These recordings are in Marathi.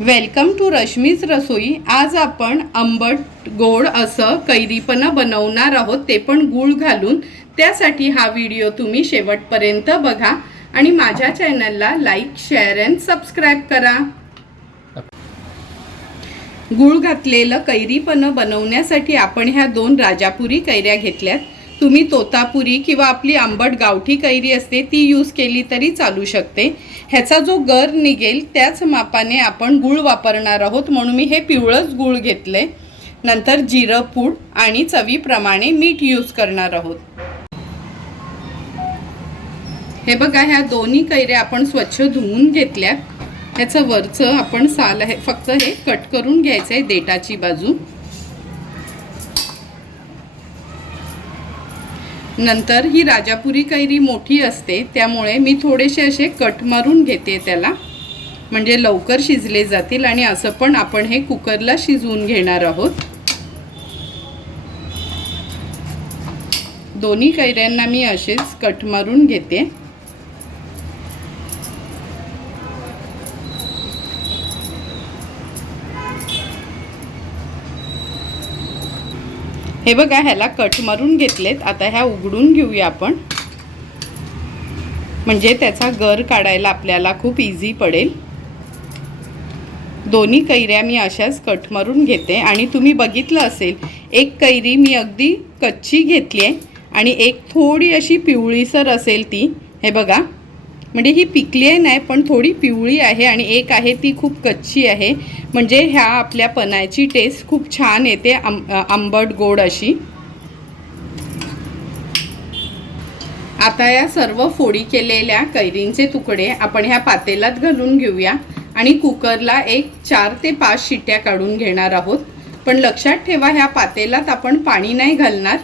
वेलकम टू रश्मीज रसोई आज आपण आंबट गोड असं कैरीपणा बनवणार आहोत ते पण गूळ घालून. त्यासाठी हा व्हिडिओ तुम्ही शेवटपर्यंत बघा आणि माझ्या चॅनलला लाईक शेअर अँड सबस्क्राईब करा. गूळ घातलेलं कैरीपणं बनवण्यासाठी आपण ह्या दोन राजापुरी कैऱ्या घेतल्यात. तुम्ही तोतापुरी किंवा आपली आंबट गावठी कैरी असते ती यूज केली तरी चालू शकते. ह्याचा जो गर निघेल त्याच मापाने आपण गूळ वापरणार आहोत. म्हणून मी हे पिवळंच गूळ घेतले नंतर जिरं पूड आणि चवीप्रमाणे मीठ यूज करणार आहोत. हे बघा ह्या दोन्ही कैऱ्या आपण स्वच्छ धुवून घेतल्या ह्याचं वरचं आपण साल आहे फक्त हे कट करून घ्यायचं आहे देटाची बाजू. नंतर ही राजापुरी कैरी मोठी असते त्यामुळे मी थोडेसे असे कट मारून घेते त्याला. म्हणजे लवकर शिजले जातील आणि असं पण आपण हे कुकरला शिजवून घेणार आहोत. दोन्ही कैऱ्यांना मी असेच कट मारून घेते. हे बघा ह्याला कट मारून घेतलेत. आता ह्या उघडून घेऊया आपण. म्हणजे त्याचा गर काढायला आपल्याला खूप इझी पडेल. दोन्ही कैऱ्या मी अशाच कट मारून घेते. आणि तुम्ही बघितलं असेल एक कैरी मी अगदी कच्ची घेतली आहे. आणि एक थोडी अशी पिवळीसर असेल ती. हे बघा. म्हणजे ही पिकली आहे नाही पण थोडी पिवळी आहे आणि एक आहे ती खूप कच्ची आहे. म्हणजे ह्या आपल्या पनाची टेस्ट खूप छान येते आं आंबट गोड अशी. आता या सर्व फोडी केलेल्या कैरींचे तुकडे आपण ह्या पातेलात घालून घेऊया आणि कुकरला एक चार ते पाच शिट्ट्या काढून घेणार आहोत. पण लक्षात ठेवा ह्या पातेलात आपण पाणी नाही घालणार.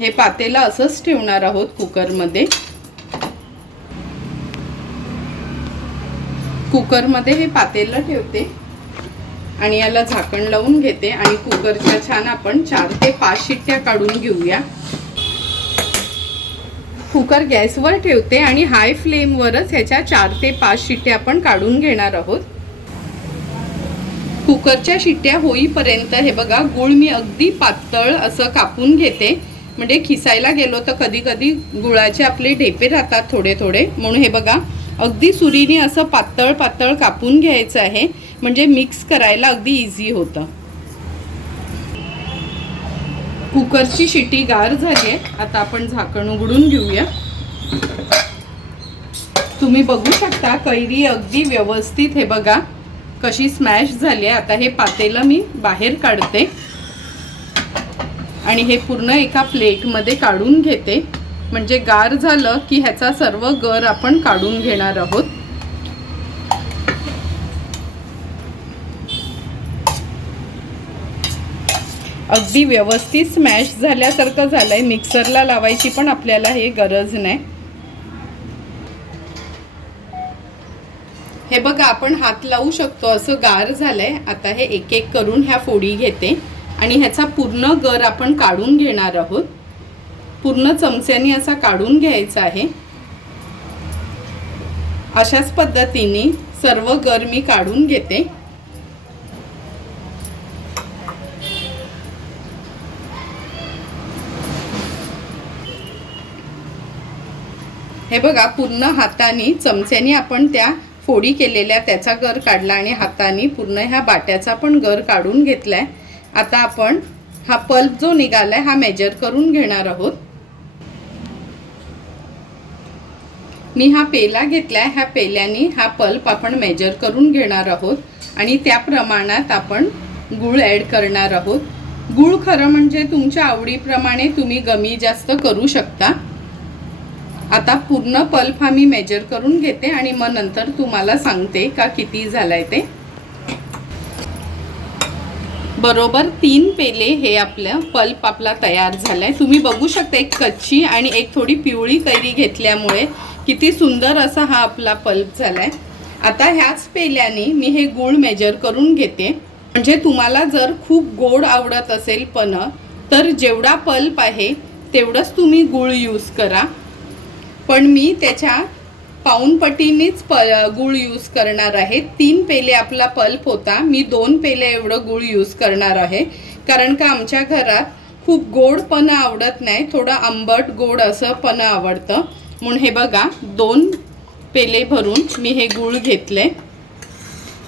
हे पातेला असंच ठेवणार आहोत कुकरमध्ये. कुकरमध्ये हे पातेलं ठेवते. आणि याला झाकण लावून घेते. आणि कुकरच्या छान आपण चार ते पाच शिट्ट्या काढून घेऊया. कुकर गॅसवर ठेवते आणि हाय फ्लेमवरच ह्याच्या चार ते पाच शिट्ट्या आपण काढून घेणार आहोत. कुकरच्या शिट्ट्या होईपर्यंत हे बघा गुळ मी अगदी पातळ असं कापून घेते. म्हणजे खिसायला गेलो तर कधी कधी गुळाचे आपले ढेपे राहतात थोडे थोडे. म्हणून हे बघा अगदी सुरीने असं पातळ पातळ कापून घ्यायचं आहे म्हणजे मिक्स करायला अगदी इझी होतं. कुकरची शिटी गार झाली आहे. आता आपण झाकण उघडून घेऊया. तुम्ही बघू शकता कैरी अगदी व्यवस्थित हे बघा कशी स्मॅश झाली आहे. आता हे पातेलं मी बाहेर काढते. आणि हे पूर्ण एका प्लेटमध्ये काढून घेते. म्हणजे गार झालं की ह्याचा सर्व गर आपण काढून घेणार आहोत. अगदी व्यवस्थित स्मॅश झाल्यासारखं झालंय. मिक्सरला लावायची पण आपल्याला हे गरज नाही. हे बघा आपण हात लावू शकतो. असं गार झालंय. आता हे एक एक करून ह्या फोडी घेते. आणि ह्याचा पूर्ण गर आपण काढून घेणार आहोत. पूर्ण चमच्याने असा काढून घ्यायचा आहे. अशाच पद्धतीने सर्व गर मी काढून घेते. हे बघा पूर्ण हाताने चमच्याने आपण त्या फोडी केलेल्या त्याचा गर काढला आणि हाताने पूर्ण ह्या बाट्याचा पण गर काढून घेतलाय. आता आपण हा पल्प जो निघालाय हा मेजर करून घेणार आहोत. मी हा पेला घेतलाय ह्या पेल्याने हा पल्प आपण मेजर करून घेणार आहोत आणि त्या प्रमाणात आपण गूळ ॲड करणार आहोत. गूळ खरं म्हणजे तुमच्या आवडीप्रमाणे तुम्ही कमी जास्त करू शकता. आता पूर्ण पल्प हा मी मेजर करून घेते आणि मग नंतर तुम्हाला सांगते का किती झालंय ते. बरोबर तीन पेले हे आपलं पल्प आपला तयार झालाय. तुम्ही बघू शकता एक कच्ची आणि एक थोडी पिवळी कैरी घेतल्यामुळे किती सुंदर असा हा आपला पल्प झाला आहे आता ह्याच पेल्याने मी हे गूळ मेजर करून घेते. म्हणजे तुम्हाला जर खूप गोड आवडत असेल पण तर जेवढा पल्प आहे तेवढंच तुम्ही गूळ यूज करा. पण मी त्याच्या पाऊनपटीनेच प गुळ यूज करणार आहे. तीन पेले आपला पल्प होता. मी दोन पेले एवढं गुळ यूज करणार आहे. कारण का आमच्या घरात खूप गोड पण आवडत नाही. थोडं आंबट गोड असं पण आवडतं. म्हणून हे बघा दोन पेले भरून मी हे गुळ घेतले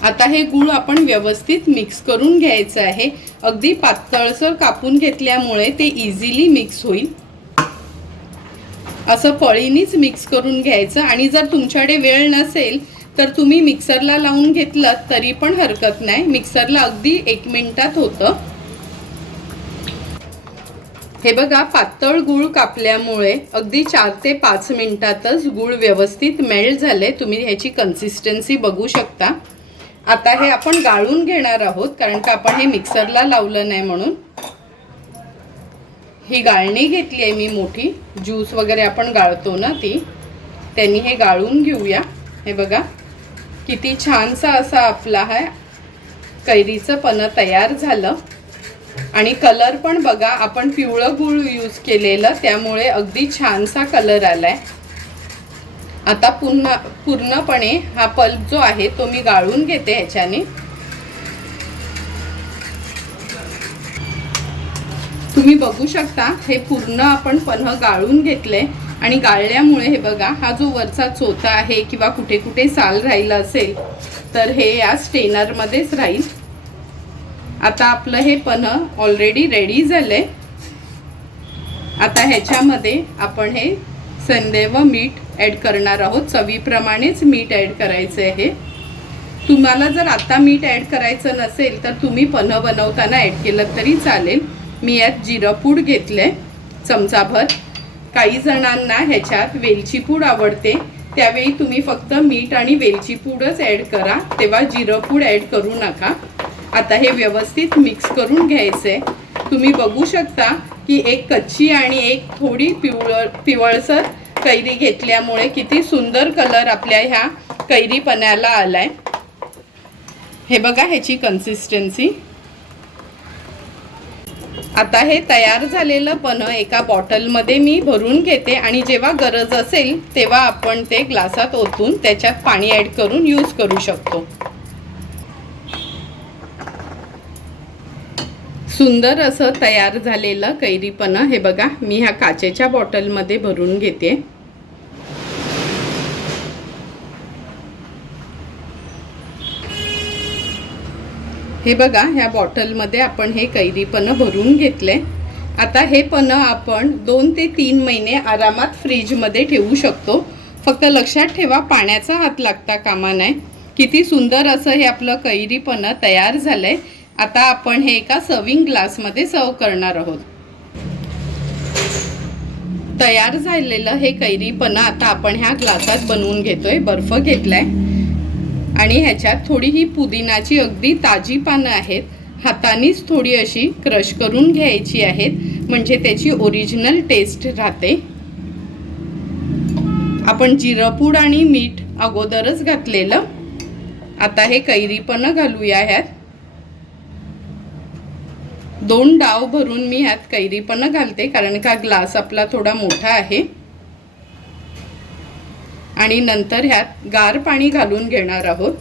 आता हे गुळ आपण व्यवस्थित मिक्स करून घ्यायचं आहे. अगदी पातळसर कापून घेतल्यामुळे ते इझिली मिक्स होईल. असं पळीनीच मिक्स करून घ्यायचं आणि जर तुमच्याकडे वेळ नसेल तर तुम्ही मिक्सरला लावून घेतलं तरी पण हरकत नाही. मिक्सरला अगदी एक मिनिटात होतं. हे बघा पातळ गूळ कापल्यामुळे अगदी चार ते पाच मिनिटातच गूळ व्यवस्थित मेल्ट झाले. तुम्ही ह्याची कन्सिस्टन्सी बघू शकता. आता हे आपण गाळून घेणार आहोत कारण का आपण हे मिक्सरला लावलं नाही म्हणून. ही गाळणी घेतली आहे मी मोठी. ज्यूस वगैरे आपण गाळतो ना ती. त्यांनी हे गाळून घेऊया. हे बघा किती छानसा असा आपला हा कैरीचं पन्ह तयार झालं. आणि कलर पण बघा आपण पिवळं गूळ यूज केलेलं त्यामुळे अगदी छानसा कलर आलाय. आता पुन्हा पूर्णपणे हा पल्प जो आहे तो मी गाळून घेते ह्याच्याने. तुम्ही बघू शकता हे पूर्ण आपण पन्ह गाळून घेतले. आणि गाळल्यामुळे हे बघा हा जो वरचा चोथा आहे किंवा कुठे कुठे साल राहिला असेल तर हे या स्टेनरमध्येच राहील. आता आपलं हे पन्ह ऑलरेडी रेडी झालंय. आता ह्याच्यामध्ये आपण हे संदे व मीठ ॲड करणार आहोत. चवीप्रमाणेच मीठ ॲड करायचं आहे तुम्हाला जर आता मीठ ॲड करायचं नसेल तर तुम्ही पन्ह बनवताना ॲड केलं तरी चालेल. मी यात जिरं पूड आहे चमचाभर. काही जणांना ह्याच्यात वेलची पूड आवडते. त्यावेळी तुम्ही फक्त मीठ आणि वेलची पूडच ॲड करा. तेव्हा जिरं पूड ॲड करू नका. आता हे व्यवस्थित मिक्स करून घ्यायचे. तुम्ही बघू शकता की एक कच्ची आणि एक थोडी पिवळ पिवळसर कैरी घेतल्यामुळे किती सुंदर कलर आपल्या ह्या कैरीपण्याला आलाय. हे बघा ह्याची कन्सिस्टन्सी आता हे तयार झालेलं पन्ह एका बॉटलमध्ये मी भरून घेते आणि जेव्हा गरज असेल तेव्हा आपण ते ग्लासात ओतून त्याच्यात पाणी ॲड करून यूज करू शकतो. सुंदर असं तयार झालेलं कैरीपणं. हे बघा मी ह्या काचेच्या बॉटलमध्ये भरून घेते. हे बघा ह्या बॉटलमध्ये आपण हे कैरीपणं भरून घेतले. आता हे पणं आपण दोन ते तीन महिने आरामात फ्रीजमध्ये ठेवू शकतो. फक्त लक्षात ठेवा पाण्याचा हात लागता कामा नाही किती सुंदर असं हे आपलं कैरीपणं तयार झालंय. आता आपण हे एका सर्विंग ग्लासमध्ये सर्व करणार आहोत. तयार झालेलं हे कैरीपणं आता आपण ह्या ग्लासात बनवून घेतोय. बर्फ घेतलाय. आणि ह्याच्यात थोडी ही पुदिनाची अगदी ताजी पानं आहेत. हातानेच थोडी अशी क्रश करून घ्यायची आहेत. म्हणजे त्याची ओरिजिनल टेस्ट राहते. आपण जिरपूड आणि मीठ अगोदरच घातलेलं. आता हे कैरीपणं घालूया ह्यात. दोन डाव भरून मी ह्यात कैरीपणं घालते कारण का ग्लास आपला थोडा मोठा आहे. आणि नंतर ह्यात गार पाणी घालून घेणार आहोत.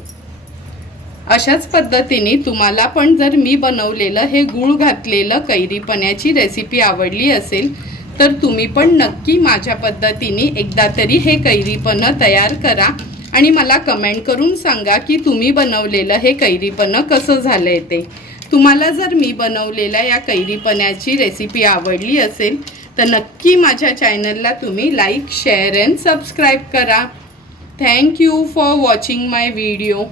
अशाच पद्धतीने तुम्हाला पण जर मी बनवलेलं हे गूळ घातलेलं कैरीपण्याची रेसिपी आवडली असेल तर तुम्ही पण नक्की माझ्या पद्धतीने एकदा तरी हे कैरीपणं तयार करा आणि मला कमेंट करून सांगा की तुम्ही बनवलेलं हे कैरीपणं कसं झालं आहे ते. तुम्हाला जर मी बनवलेल्या या कैरीपण्याची रेसिपी आवडली असेल तर नक्की माझ्या चॅनलला तुम्ही लाईक शेअर अँड सबस्क्राईब करा. Thank you for watching my video